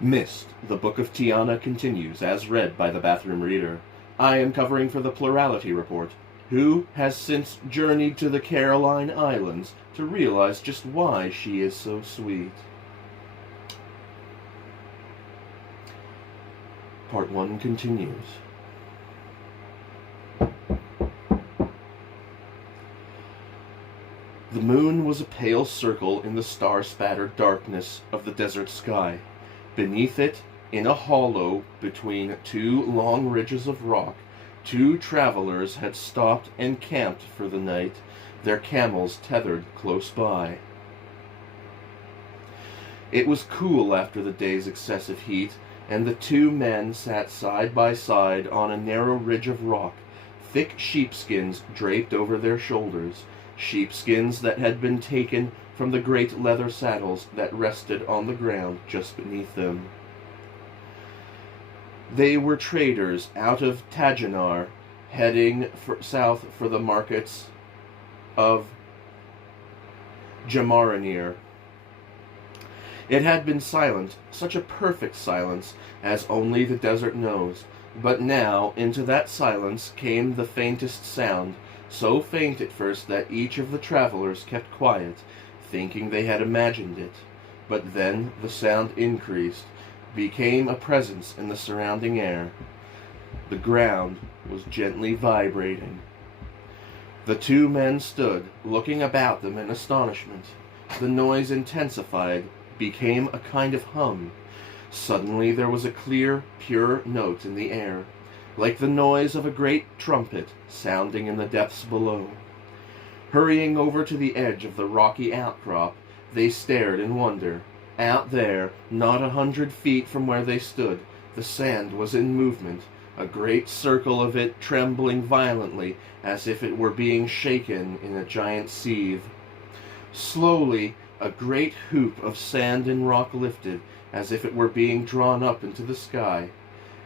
Myst, the Book of Tiana continues, as read by the bathroom reader. I am covering for the plurality report. Who has since journeyed to the Caroline Islands to realize just why she is so sweet? Part 1 continues. The moon was a pale circle in the star-spattered darkness of the desert sky. Beneath it, in a hollow between two long ridges of rock, two travelers had stopped and camped for the night, their camels tethered close by. It was cool after the day's excessive heat, and the two men sat side by side on a narrow ridge of rock, thick sheepskins draped over their shoulders, sheepskins that had been taken from the great leather saddles that rested on the ground just beneath them. They were traders out of Tajinar, heading south for the markets of Jamaranir. It had been silent, such a perfect silence as only the desert knows, but now into that silence came the faintest sound, so faint at first that each of the travelers kept quiet, thinking they had imagined it. But then the sound increased, became a presence in the surrounding air. The ground was gently vibrating. The two men stood, looking about them in astonishment. The noise intensified, became a kind of hum. Suddenly there was a clear, pure note in the air, like the noise of a great trumpet sounding in the depths below. Hurrying over to the edge of the rocky outcrop, they stared in wonder. Out there, not 100 feet from where they stood, the sand was in movement, a great circle of it trembling violently as if it were being shaken in a giant sieve. Slowly, a great hoop of sand and rock lifted, as if it were being drawn up into the sky.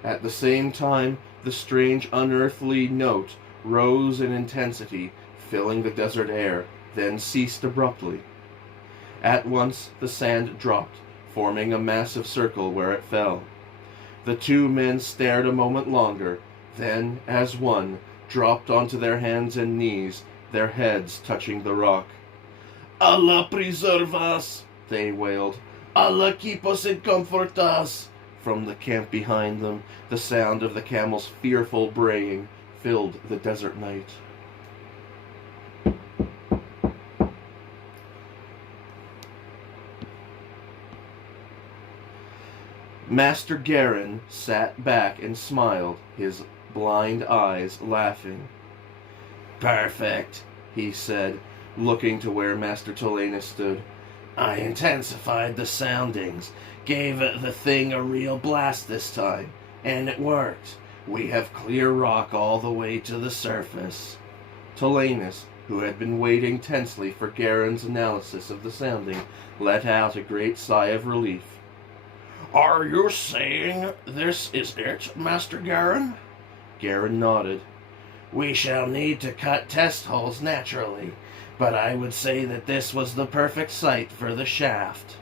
At the same time, the strange unearthly note rose in intensity, filling the desert air, then ceased abruptly. At once the sand dropped, forming a massive circle where it fell. The two men stared a moment longer, then, as one, dropped onto their hands and knees, their heads touching the rock. "Allah preserve us!" they wailed. "Allah keep us and comfort us!" From the camp behind them, the sound of the camels' fearful braying filled the desert night. Master Garin sat back and smiled, his blind eyes laughing. "Perfect," he said, looking to where Master Tolanus stood. "I intensified the soundings, gave the thing a real blast this time, and it worked. We have clear rock all the way to the surface." Tolanus, who had been waiting tensely for Garin's analysis of the sounding, let out a great sigh of relief. "Are you saying this is it, Master Garin?" Garin nodded. "We shall need to cut test holes naturally, but I would say that this was the perfect site for the shaft."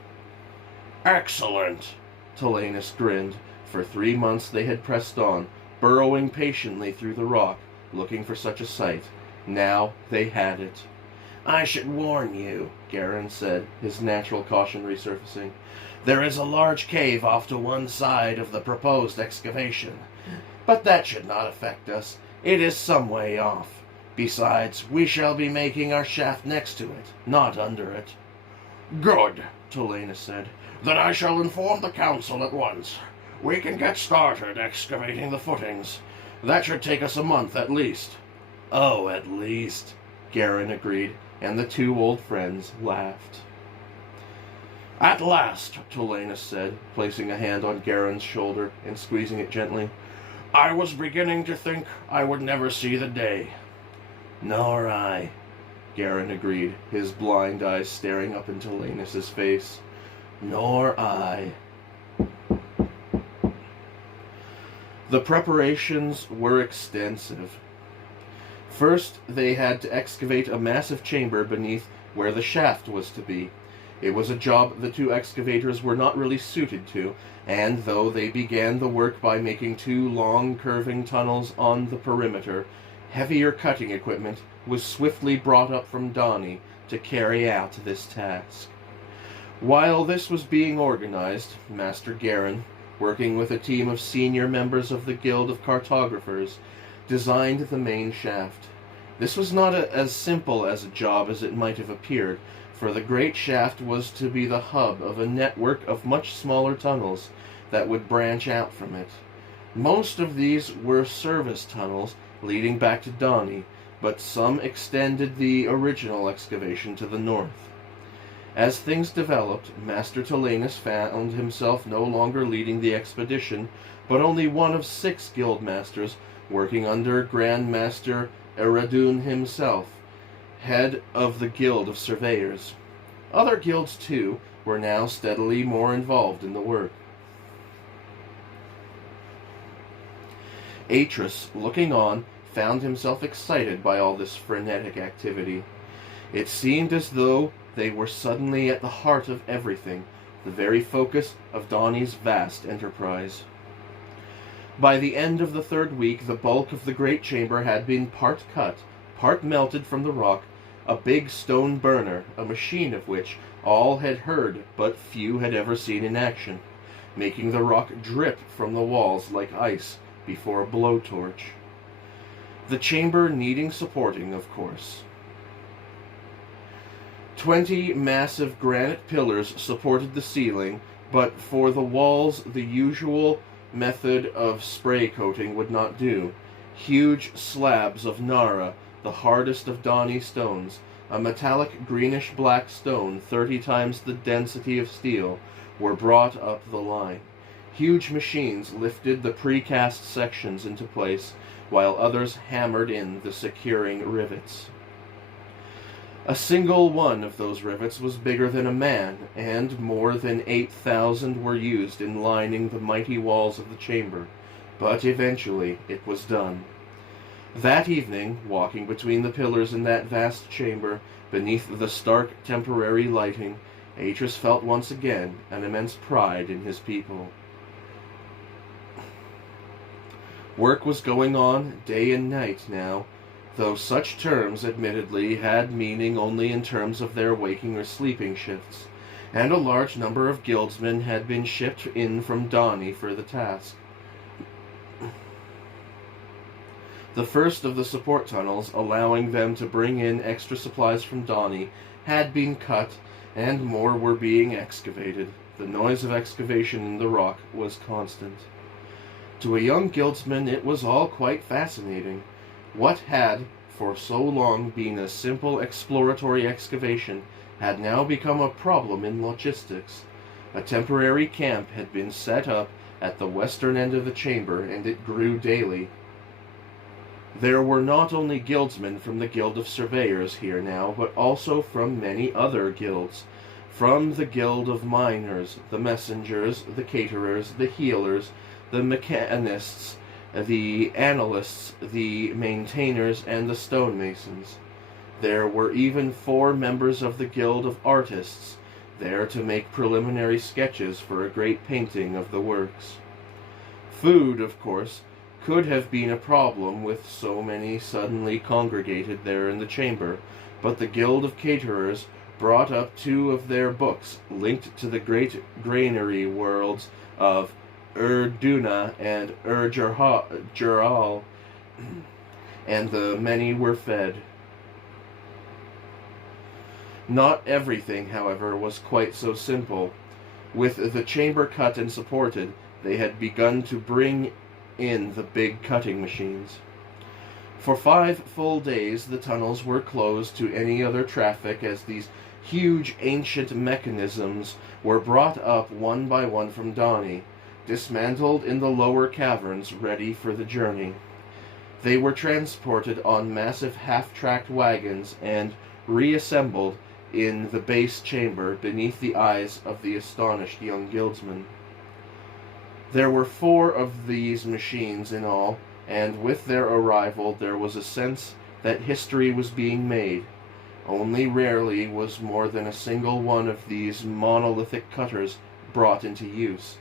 "Excellent," Tolanus grinned. For 3 months they had pressed on, burrowing patiently through the rock, looking for such a site. Now they had it. "I should warn you," Garin said, his natural caution resurfacing. "There is a large cave off to one side of the proposed excavation, but that should not affect us. It is some way off. Besides, we shall be making our shaft next to it, not under it." "Good," Tolanus said. "Then I shall inform the council at once. We can get started excavating the footings. That should take us a month at least." "Oh, at least," Garin agreed, and the two old friends laughed. "At last," Tolanus said, placing a hand on Garin's shoulder and squeezing it gently. "I was beginning to think I would never see the day." "Nor I," Garin agreed, his blind eyes staring up into Tolanus' face. "Nor I." The preparations were extensive. First, they had to excavate a massive chamber beneath where the shaft was to be. It was a job the two excavators were not really suited to, and though they began the work by making 2 long curving tunnels on the perimeter, heavier cutting equipment was swiftly brought up from Donny to carry out this task. While this was being organized, Master Garin, working with a team of senior members of the Guild of Cartographers, designed the main shaft. This was not as simple as a job as it might have appeared, for the great shaft was to be the hub of a network of much smaller tunnels that would branch out from it. Most of these were service tunnels leading back to Donny, but some extended the original excavation to the north. As things developed, Master Tilanus found himself no longer leading the expedition, but only one of 6 guild masters working under Grand Master Eradun himself, head of the Guild of Surveyors. Other guilds, too, were now steadily more involved in the work. Atris, looking on, found himself excited by all this frenetic activity. It seemed as though they were suddenly at the heart of everything, the very focus of Donny's vast enterprise. By the end of the 3rd week, the bulk of the great chamber had been part cut, part melted from the rock, a big stone burner, a machine of which all had heard but few had ever seen in action, making the rock drip from the walls like ice before a blowtorch. The chamber needing supporting, of course. 20 massive granite pillars supported the ceiling, but for the walls the usual method of spray coating would not do. Huge slabs of Nara, the hardest of Donny stones, a metallic greenish-black stone 30 times the density of steel, were brought up the line. Huge machines lifted the precast sections into place, while others hammered in the securing rivets. A single one of those rivets was bigger than a man, and more than 8,000 were used in lining the mighty walls of the chamber, but eventually it was done. That evening, walking between the pillars in that vast chamber, beneath the stark temporary lighting, Atris felt once again an immense pride in his people. Work was going on day and night now, though such terms, admittedly, had meaning only in terms of their waking or sleeping shifts, and a large number of guildsmen had been shipped in from Donny for the task. The first of the support tunnels, allowing them to bring in extra supplies from Donny, had been cut, and more were being excavated. The noise of excavation in the rock was constant. To a young guildsman it was all quite fascinating. What had, for so long, been a simple exploratory excavation had now become a problem in logistics. A temporary camp had been set up at the western end of the chamber, and it grew daily. There were not only guildsmen from the Guild of Surveyors here now, but also from many other guilds. From the Guild of Miners, the Messengers, the Caterers, the Healers, the Mechanists, the Analysts, the Maintainers, and the Stonemasons. There were even 4 members of the Guild of Artists, there to make preliminary sketches for a great painting of the works. Food, of course, could have been a problem with so many suddenly congregated there in the chamber, but the Guild of Caterers brought up 2 of their books linked to the great granary worlds of Urduna and Jural, and the many were fed. Not everything, however, was quite so simple. With the chamber cut and supported, they had begun to bring in the big cutting machines. For 5 full days the tunnels were closed to any other traffic as these huge ancient mechanisms were brought up one by one from Donny, dismantled in the lower caverns, ready for the journey. They were transported on massive half-tracked wagons and reassembled in the base chamber beneath the eyes of the astonished young guildsmen. There were 4 of these machines in all, and with their arrival there was a sense that history was being made. Only rarely was more than a single one of these monolithic cutters brought into use.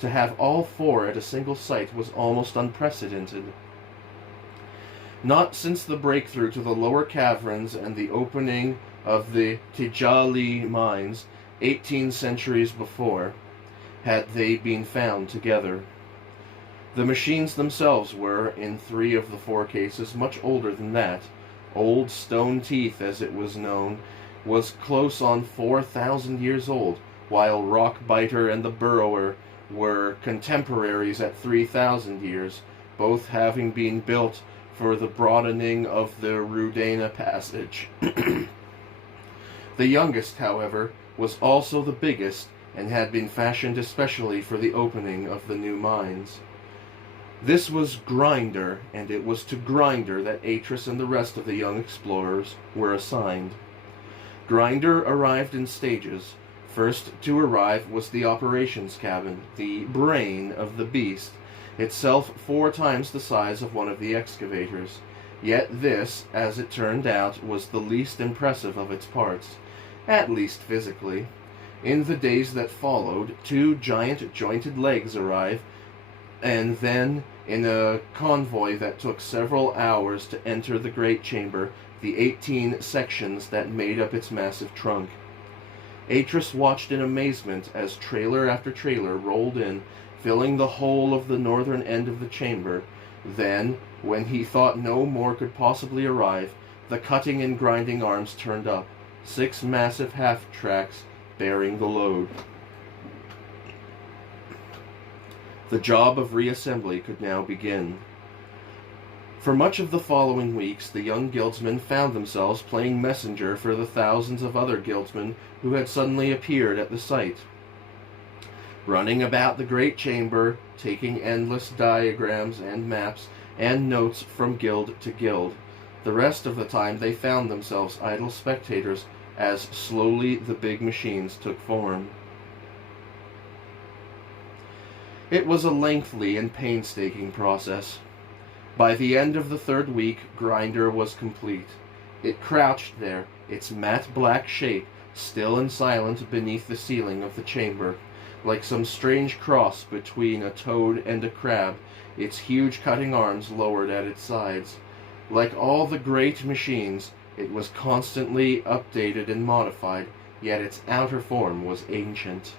To have all four at a single site was almost unprecedented. Not since the breakthrough to the lower caverns and the opening of the Tijali mines 18 centuries before had they been found together. The machines themselves were, in 3 of the 4 cases, much older than that. Old Stone Teeth, as it was known, was close on 4,000 years old, while Rockbiter and the Burrower were contemporaries at 3,000 years, both having been built for the broadening of the Rudena Passage. The youngest, however, was also the biggest, and had been fashioned especially for the opening of the new mines. This was Grinder, and it was to Grinder that Atris and the rest of the young explorers were assigned. Grinder arrived in stages. First to arrive was the operations cabin, the brain of the beast, itself 4 times the size of one of the excavators. Yet this, as it turned out, was the least impressive of its parts, at least physically. In the days that followed, 2 giant jointed legs arrived, and then, in a convoy that took several hours to enter the great chamber, the 18 sections that made up its massive trunk. Atris watched in amazement as trailer after trailer rolled in, filling the whole of the northern end of the chamber. Then, when he thought no more could possibly arrive, the cutting and grinding arms turned up, 6 massive half-tracks bearing the load. The job of reassembly could now begin. For much of the following weeks, the young guildsmen found themselves playing messenger for the thousands of other guildsmen who had suddenly appeared at the site. Running about the great chamber, taking endless diagrams and maps and notes from guild to guild. The rest of the time they found themselves idle spectators as slowly the big machines took form. It was a lengthy and painstaking process. By the end of the 3rd week, Grinder was complete. It crouched there, its matte black shape still and silent beneath the ceiling of the chamber, like some strange cross between a toad and a crab, its huge cutting arms lowered at its sides. Like all the great machines, it was constantly updated and modified, yet its outer form was ancient.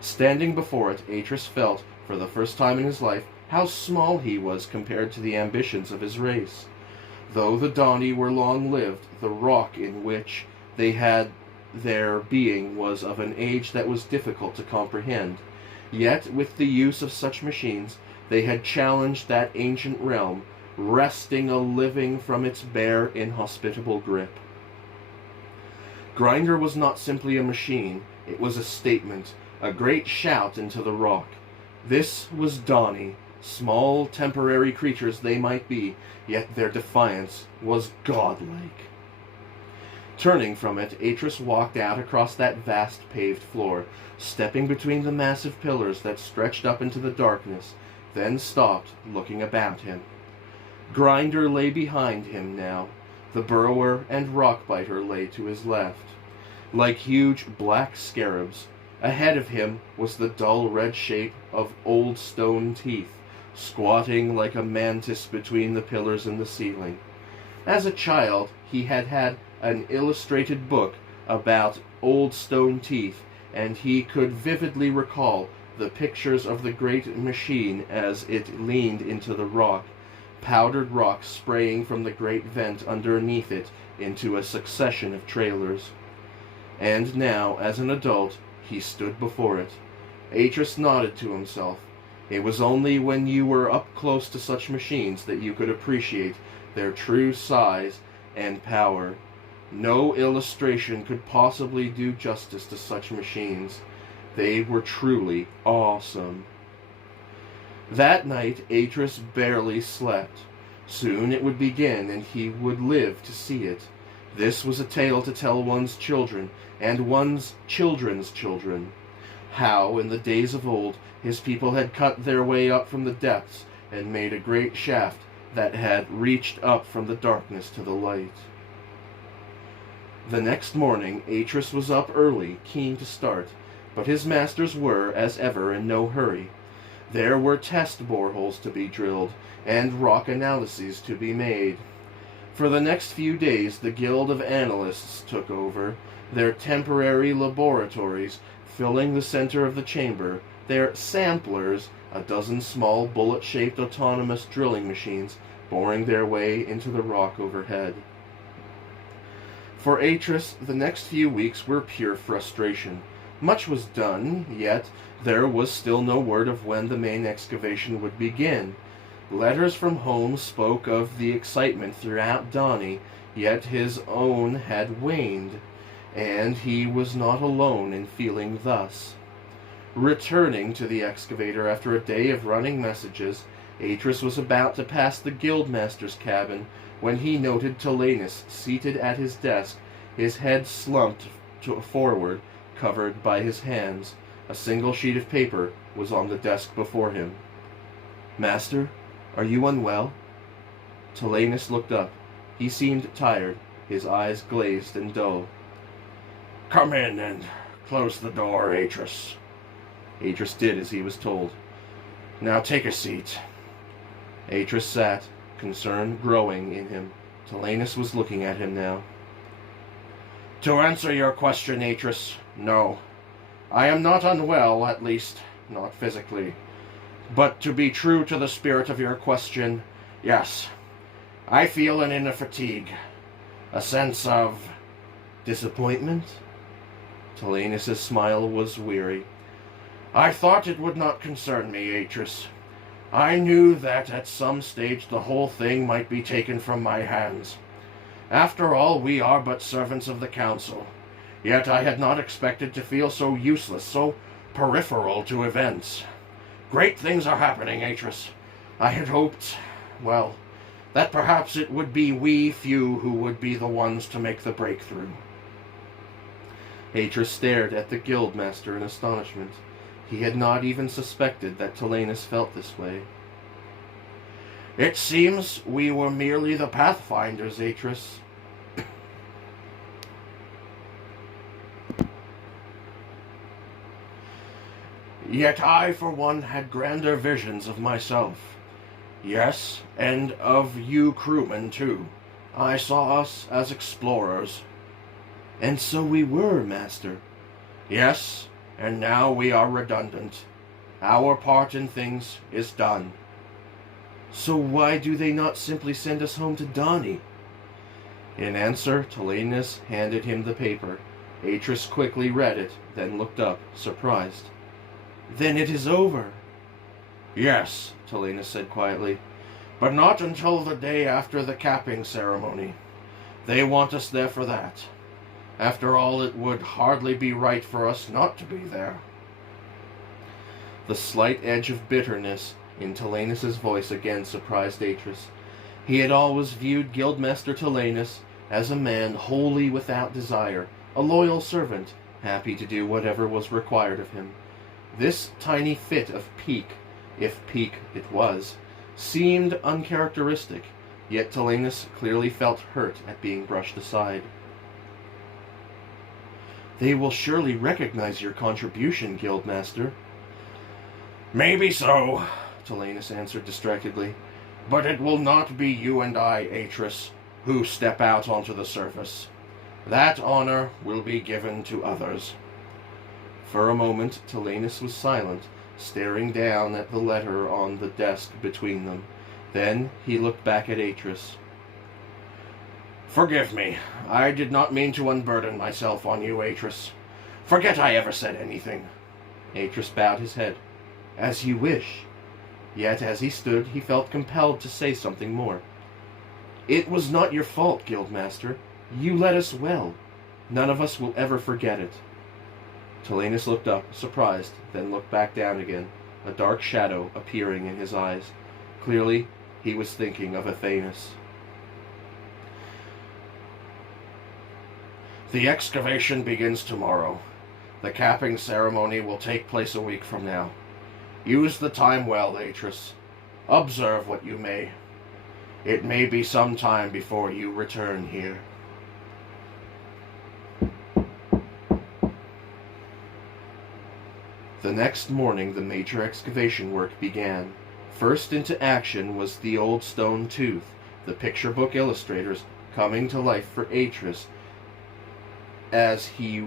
Standing before it, Atris felt, for the first time in his life, how small he was compared to the ambitions of his race. Though the Dani were long-lived, the rock in which they had their being was of an age that was difficult to comprehend. Yet, with the use of such machines, they had challenged that ancient realm, wresting a living from its bare, inhospitable grip. Grinder was not simply a machine, it was a statement, a great shout into the rock. This was Dani. Small, temporary creatures they might be, yet their defiance was godlike. Turning from it, Atris walked out across that vast paved floor, stepping between the massive pillars that stretched up into the darkness, then stopped, looking about him. Grinder lay behind him now. The Burrower and Rockbiter lay to his left. Like huge black scarabs, ahead of him was the dull red shape of Old Stone Teeth, squatting like a mantis between the pillars and the ceiling. As a child, he had had an illustrated book about Old Stone Teeth, and he could vividly recall the pictures of the great machine as it leaned into the rock, powdered rock spraying from the great vent underneath it into a succession of trailers. And now, as an adult, he stood before it. Atris nodded to himself. It was only when you were up close to such machines that you could appreciate their true size and power. No illustration could possibly do justice to such machines. They were truly awesome. That night, Atris barely slept. Soon it would begin, and he would live to see it. This was a tale to tell one's children, and one's children's children. How, in the days of old, his people had cut their way up from the depths, and made a great shaft that had reached up from the darkness to the light. The next morning, Atris was up early, keen to start, but his masters were, as ever, in no hurry. There were test boreholes to be drilled, and rock analyses to be made. For the next few days, the Guild of Analysts took over, their temporary laboratories filling the center of the chamber, their samplers, a dozen small bullet-shaped autonomous drilling machines, boring their way into the rock overhead. For Atris, the next few weeks were pure frustration. Much was done, yet there was still no word of when the main excavation would begin. Letters from home spoke of the excitement throughout Donny, yet his own had waned, and he was not alone in feeling thus. Returning to the excavator after a day of running messages, Atris was about to pass the guildmaster's cabin when he noted Tilanus seated at his desk, his head slumped forward, covered by his hands. A single sheet of paper was on the desk before him. "Master, are you unwell?" Tilanus looked up. He seemed tired, his eyes glazed and dull. "Come in and close the door, Atris." Atris did as he was told. "Now take a seat." Atris sat, concern growing in him. Tilanus was looking at him now. "To answer your question, Atris, no. I am not unwell, at least, not physically. But to be true to the spirit of your question, yes. I feel an inner fatigue. A sense of disappointment?" Tilanus' smile was weary. I thought it would not concern me, Atris. I knew that at some stage the whole thing might be taken from my hands. After all, we are but servants of the council. Yet I had not expected to feel so useless, so peripheral to events. Great things are happening, Atris. I had hoped, well, that perhaps it would be we few who would be the ones to make the breakthrough. Atris stared at the guildmaster in astonishment. He had not even suspected that Tilanus felt this way. It seems we were merely the pathfinders, Atris. Yet I, for one, had grander visions of myself. Yes, and of you crewmen, too. I saw us as explorers. And so we were, Master. Yes, and now we are redundant. Our part in things is done. So why do they not simply send us home to Donny? In answer, Tilanus handed him the paper. Atris quickly read it, then looked up, surprised. Then it is over. Yes, Tilanus said quietly, but not until the day after the capping ceremony. They want us there for that. After all, it would hardly be right for us not to be there. The slight edge of bitterness in Tilanus' voice again surprised Atris. He had always viewed Guildmaster Tilanus as a man wholly without desire, a loyal servant, happy to do whatever was required of him. This tiny fit of pique, if pique it was, seemed uncharacteristic, yet Tilanus clearly felt hurt at being brushed aside. They will surely recognize your contribution, Guildmaster. Maybe so, Tilanus answered distractedly, but it will not be you and I, Atris, who step out onto the surface. That honor will be given to others. For a moment, Tilanus was silent, staring down at the letter on the desk between them. Then he looked back at Atris. Forgive me. I did not mean to unburden myself on you, Atris. Forget I ever said anything. Atris bowed his head. As you wish. Yet as he stood, he felt compelled to say something more. It was not your fault, Guildmaster. You led us well. None of us will ever forget it. Tilanus looked up, surprised, then looked back down again, a dark shadow appearing in his eyes. Clearly, he was thinking of Athanas. The excavation begins tomorrow. The capping ceremony will take place a week from now. Use the time well, Atris. Observe what you may. It may be some time before you return here. The next morning the major excavation work began. First into action was the old stone tooth, the picture book illustrators coming to life for Atris as he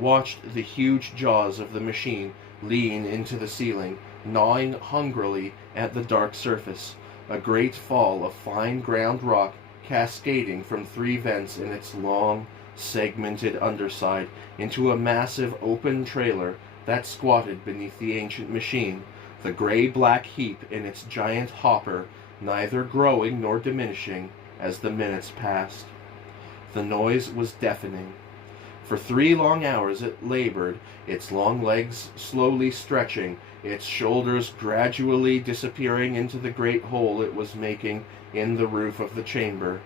watched the huge jaws of the machine lean into the ceiling, gnawing hungrily at the dark surface, a great fall of fine ground rock cascading from 3 vents in its long, segmented underside into a massive open trailer that squatted beneath the ancient machine, the gray-black heap in its giant hopper neither growing nor diminishing as the minutes passed. The noise was deafening. For 3 long hours it labored, its long legs slowly stretching, its shoulders gradually disappearing into the great hole it was making in the roof of the chamber.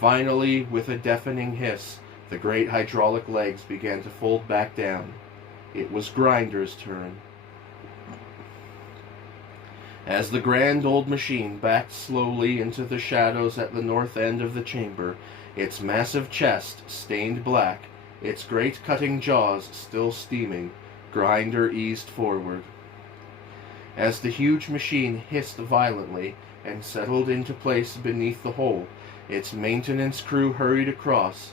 Finally, with a deafening hiss, the great hydraulic legs began to fold back down. It was Grinder's turn. As the grand old machine backed slowly into the shadows at the north end of the chamber, its massive chest stained black, its great cutting jaws still steaming, Grinder eased forward. As the huge machine hissed violently and settled into place beneath the hole, its maintenance crew hurried across,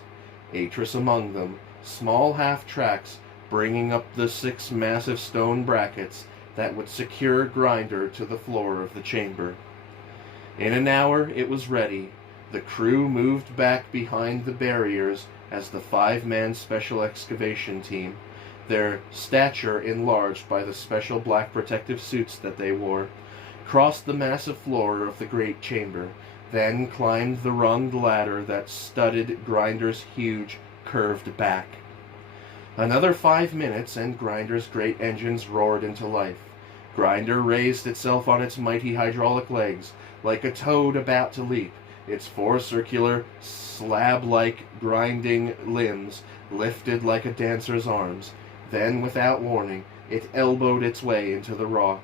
Atris among them, small half-tracks bringing up the 6 massive stone brackets that would secure Grinder to the floor of the chamber. In an hour it was ready. The crew moved back behind the barriers as the 5-man special excavation team, their stature enlarged by the special black protective suits that they wore, crossed the massive floor of the great chamber, then climbed the runged ladder that studded Grinder's huge, curved back. Another 5 minutes and Grinder's great engines roared into life. Grinder raised itself on its mighty hydraulic legs, like a toad about to leap, its 4 circular, slab-like grinding limbs lifted like a dancer's arms. Then, without warning, it elbowed its way into the rock.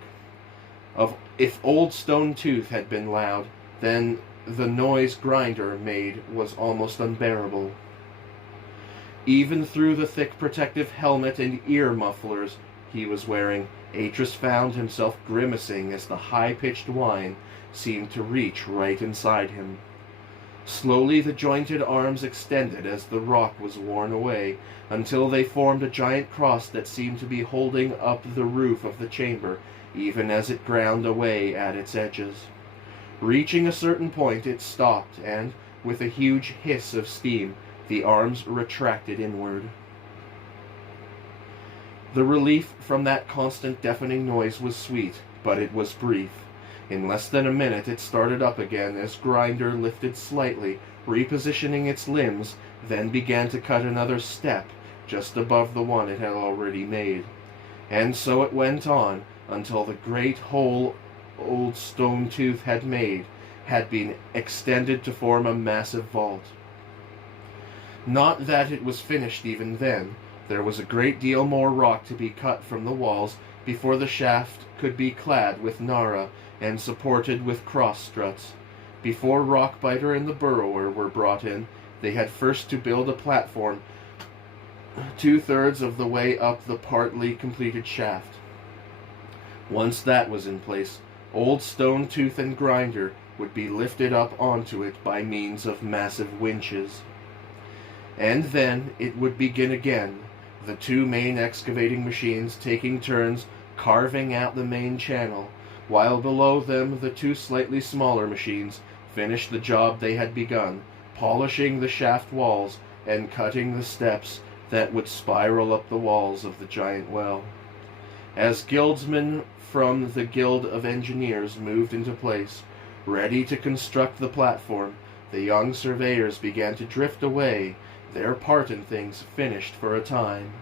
If old stone tooth had been loud, then the noise Grinder made was almost unbearable. Even through the thick protective helmet and ear mufflers he was wearing, Atris found himself grimacing as the high-pitched whine seemed to reach right inside him. Slowly the jointed arms extended as the rock was worn away, until they formed a giant cross that seemed to be holding up the roof of the chamber, even as it ground away at its edges. Reaching a certain point, it stopped, and, with a huge hiss of steam, the arms retracted inward. The relief from that constant deafening noise was sweet, but it was brief. In less than a minute it started up again as Grinder lifted slightly, repositioning its limbs, then began to cut another step just above the one it had already made. And so it went on until the great hole old stone tooth had made had been extended to form a massive vault. Not that it was finished even then. There was a great deal more rock to be cut from the walls before the shaft could be clad with nara and supported with cross struts. Before Rockbiter and the Burrower were brought in, they had first to build a platform 2/3 of the way up the partly completed shaft. Once that was in place, old stone tooth and Grinder would be lifted up onto it by means of massive winches. And then it would begin again, the 2 main excavating machines taking turns carving out the main channel, while below them the 2 slightly smaller machines finished the job they had begun, polishing the shaft walls and cutting the steps that would spiral up the walls of the giant well. As guildsmen from the Guild of Engineers moved into place, ready to construct the platform, the young surveyors began to drift away, their part in things finished for a time.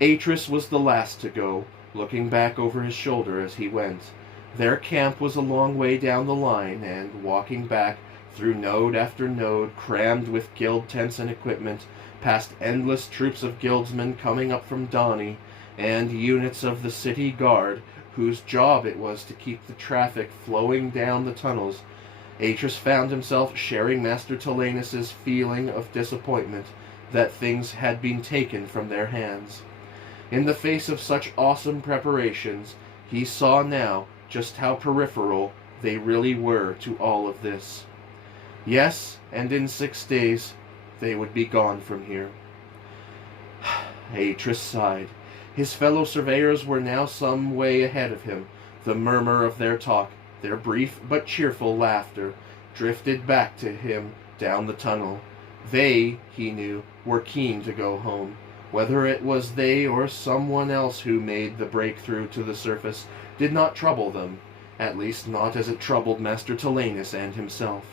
Atris was the last to go, looking back over his shoulder as he went. Their camp was a long way down the line, and walking back through node after node crammed with guild tents and equipment, past endless troops of guildsmen coming up from Donny, and units of the city guard, whose job it was to keep the traffic flowing down the tunnels, Atris found himself sharing Master Tilanus's feeling of disappointment that things had been taken from their hands. In the face of such awesome preparations, he saw now just how peripheral they really were to all of this. Yes, and in 6 days they would be gone from here. Atris sighed. His fellow surveyors were now some way ahead of him. The murmur of their talk, their brief but cheerful laughter, drifted back to him down the tunnel. They, he knew, were keen to go home. Whether it was they or someone else who made the breakthrough to the surface did not trouble them, at least not as it troubled Master Tilanus and himself.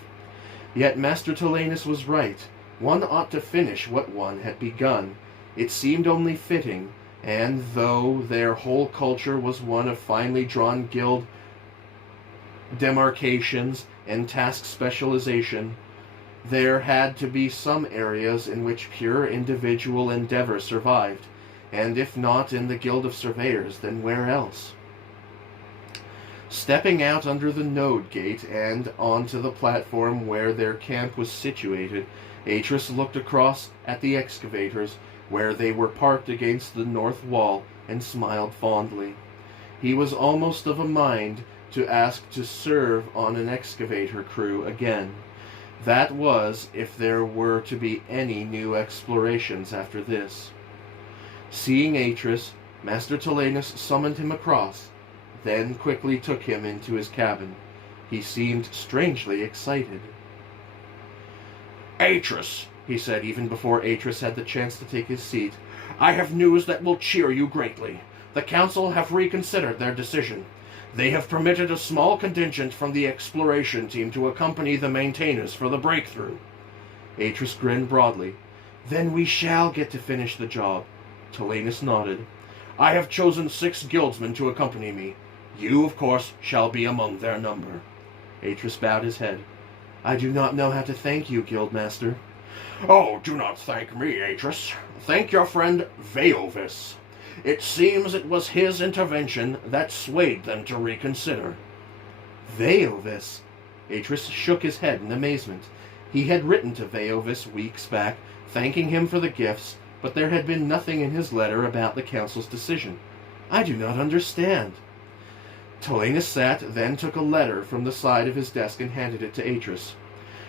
Yet Master Tilanus was right. One ought to finish what one had begun. It seemed only fitting, and though their whole culture was one of finely drawn guild demarcations and task specialization, there had to be some areas in which pure individual endeavor survived, and if not in the Guild of Surveyors, then where else? Stepping out under the node gate and onto the platform where their camp was situated, Atris looked across at the excavators where they were parked against the north wall and smiled fondly. He was almost of a mind to ask to serve on an excavator crew again. That was, if there were to be any new explorations after this. Seeing Atris, Master Tilanus summoned him across, then quickly took him into his cabin. He seemed strangely excited. Atris, he said even before Atris had the chance to take his seat, I have news that will cheer you greatly. The Council have reconsidered their decision. They have permitted a small contingent from the exploration team to accompany the maintainers for the breakthrough. Atris grinned broadly. Then we shall get to finish the job. Tilanus nodded. I have chosen 6 guildsmen to accompany me. You, of course, shall be among their number. Atris bowed his head. I do not know how to thank you, Guildmaster. Oh, do not thank me, Atris. Thank your friend Veovis. It seems it was his intervention that swayed them to reconsider. Veovis? Atris shook his head in amazement. He had written to Veovis weeks back, thanking him for the gifts, but there had been nothing in his letter about the Council's decision. I do not understand. Tilanus sat, then took a letter from the side of his desk and handed it to Atris.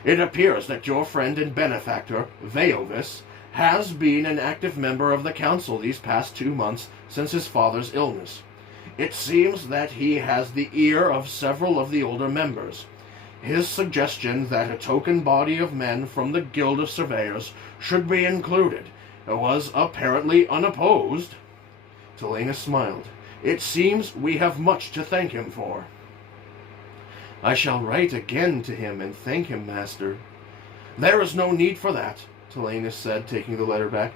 It appears that your friend and benefactor, Veovis, has been an active member of the Council these past 2 months since his father's illness. It seems that he has the ear of several of the older members. His suggestion that a token body of men from the Guild of Surveyors should be included was apparently unopposed. Tilanus smiled. It seems we have much to thank him for. I shall write again to him and thank him, Master. There is no need for that, Tilanus said, taking the letter back.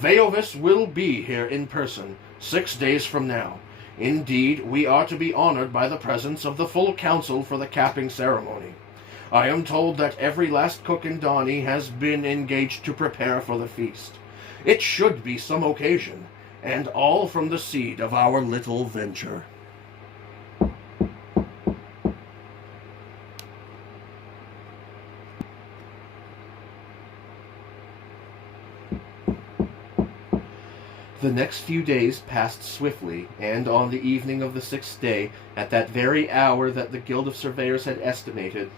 Veovis will be here in person 6 days from now. Indeed, we are to be honored by the presence of the full council for the capping ceremony. I am told that every last cook in Donny has been engaged to prepare for the feast. It should be some occasion, and all from the seed of our little venture. The next few days passed swiftly, and on the evening of the 6th day, at that very hour that the Guild of Surveyors had estimated,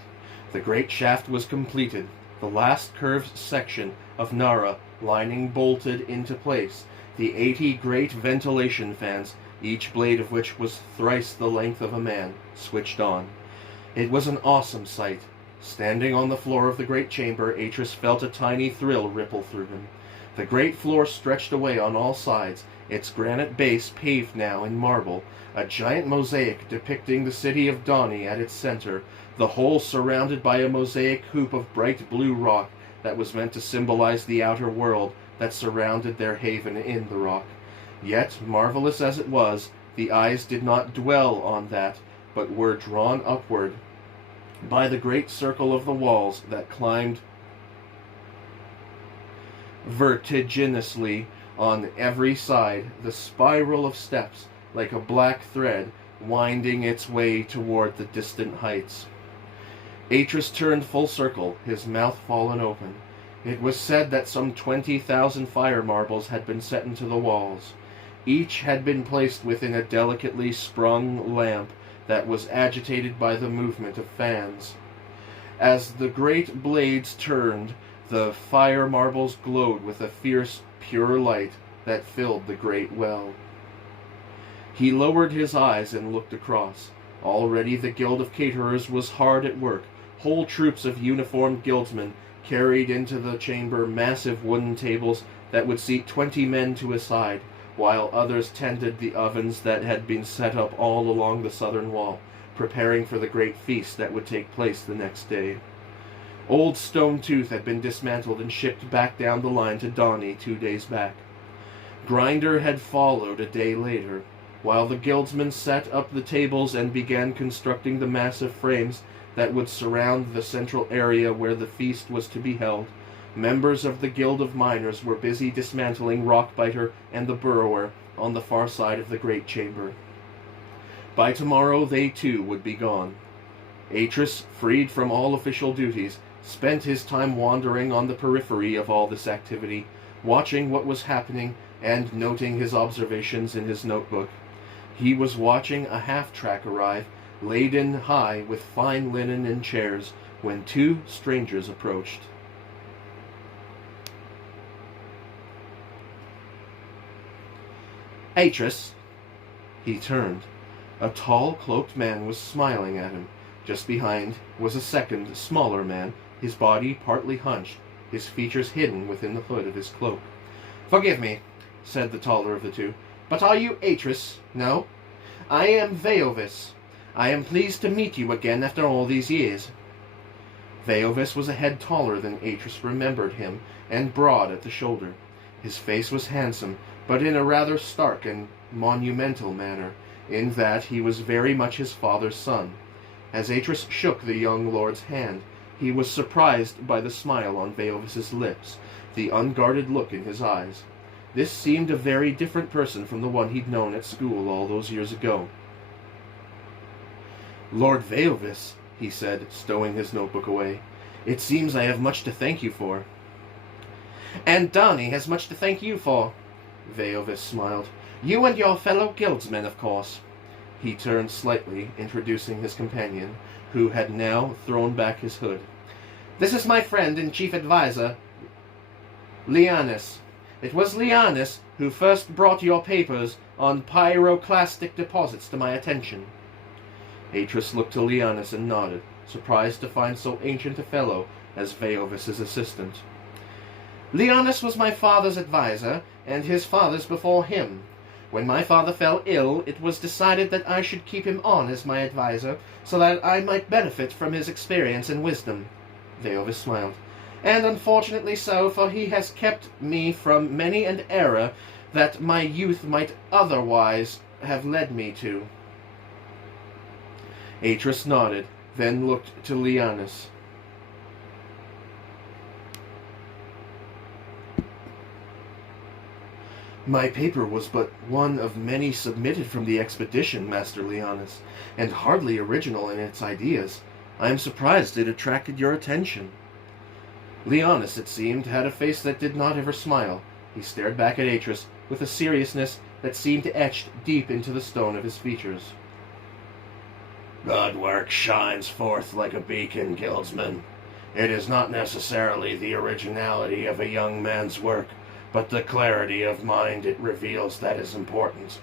the great shaft was completed, the last curved section of Nara lining bolted into place, the 80 great ventilation fans, each blade of which was thrice the length of a man, switched on. It was an awesome sight. Standing on the floor of the great chamber, Atris felt a tiny thrill ripple through him. The great floor stretched away on all sides, its granite base paved now in marble, a giant mosaic depicting the city of Donny at its center, the whole surrounded by a mosaic hoop of bright blue rock that was meant to symbolize the outer world that surrounded their haven in the rock. Yet, marvelous as it was, the eyes did not dwell on that, but were drawn upward by the great circle of the walls that climbed vertiginously on every side, the spiral of steps, like a black thread, winding its way toward the distant heights. Atris turned full circle, his mouth fallen open. It was said that some 20,000 fire marbles had been set into the walls. Each had been placed within a delicately sprung lamp that was agitated by the movement of fans. As the great blades turned, the fire marbles glowed with a fierce, pure light that filled the great well. He lowered his eyes and looked across. Already the Guild of Caterers was hard at work. Whole troops of uniformed guildsmen carried into the chamber massive wooden tables that would seat 20 men to a side, while others tended the ovens that had been set up all along the southern wall, preparing for the great feast that would take place the next day. Old Stone Tooth had been dismantled and shipped back down the line to Donny 2 days back. Grinder had followed a day later. While the guildsmen set up the tables and began constructing the massive frames that would surround the central area where the feast was to be held, members of the Guild of Miners were busy dismantling Rockbiter and the Burrower on the far side of the great chamber. By tomorrow they too would be gone. Atris, freed from all official duties, spent his time wandering on the periphery of all this activity, watching what was happening and noting his observations in his notebook. He was watching a half-track arrive, laden high with fine linen and chairs, when 2 strangers approached. Atris. He turned. A tall, cloaked man was smiling at him. Just behind was a second, smaller man, his body partly hunched, his features hidden within the hood of his cloak. "Forgive me," said the taller of the 2, "but are you Atris? No? I am Veovis. I am pleased to meet you again after all these years." Veovis was a head taller than Atris remembered him, and broad at the shoulder. His face was handsome, but in a rather stark and monumental manner, in that he was very much his father's son. As Atris shook the young lord's hand, he was surprised by the smile on Veovis's lips, the unguarded look in his eyes. This seemed a very different person from the one he'd known at school all those years ago. "Lord Veovis," he said, stowing his notebook away, "it seems I have much to thank you for." "And Donny has much to thank you for," Veovis smiled. "You and your fellow guildsmen, of course." He turned slightly, introducing his companion, who had now thrown back his hood. "This is my friend and chief advisor, Lianis. It was Lianis who first brought your papers on pyroclastic deposits to my attention." Atris looked to Lianis and nodded, surprised to find so ancient a fellow as Veovis's assistant. "Lianis was my father's advisor, and his father's before him. When my father fell ill, it was decided that I should keep him on as my advisor, so that I might benefit from his experience and wisdom." Veovis smiled. "And unfortunately so, for he has kept me from many an error that my youth might otherwise have led me to." Atris nodded, then looked to Lianis. "My paper was but one of many submitted from the expedition, Master Lianis, and hardly original in its ideas. I am surprised it attracted your attention." Lianis, it seemed, had a face that did not ever smile. He stared back at Atris with a seriousness that seemed etched deep into the stone of his features. "Good work shines forth like a beacon, guildsman. It is not necessarily the originality of a young man's work, but the clarity of mind it reveals that is important.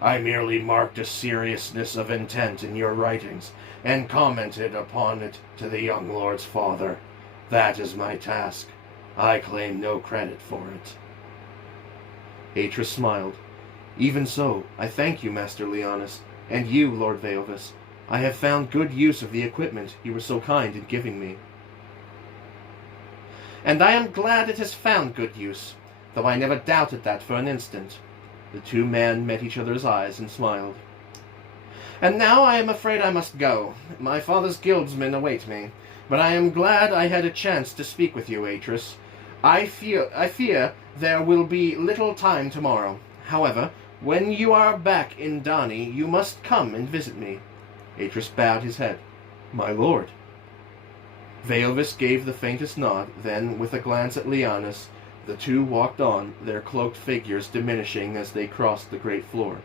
I merely marked a seriousness of intent in your writings, and commented upon it to the young lord's father. That is my task. I claim no credit for it." Atris smiled. "Even so, I thank you, Master Lianis, and you, Lord Veovis. I have found good use of the equipment you were so kind in giving me." "And I am glad it has found good use, though I never doubted that for an instant." The 2 men met each other's eyes and smiled. "And now I am afraid I must go. My father's guildsmen await me. But I am glad I had a chance to speak with you, Atris. I fear there will be little time tomorrow. However, when you are back in Donny, you must come and visit me." Atris bowed his head. "My lord." Veovis gave the faintest nod, then, with a glance at Lianis, The two walked on, their cloaked figures diminishing as they crossed the great floor.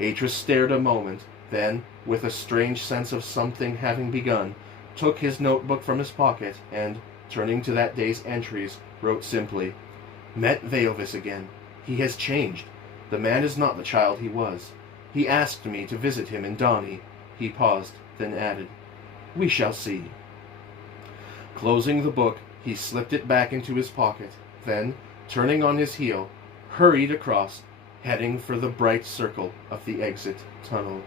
Atris stared a moment, then, with a strange sense of something having begun, took his notebook from his pocket and, turning to that day's entries, wrote simply, "Met Veovis again. He has changed. The man is not the child he was. He asked me to visit him in Donny." He paused, then added, "We shall see." Closing the book, he slipped it back into his pocket, then, turning on his heel, hurried across, heading for the bright circle of the exit tunnel.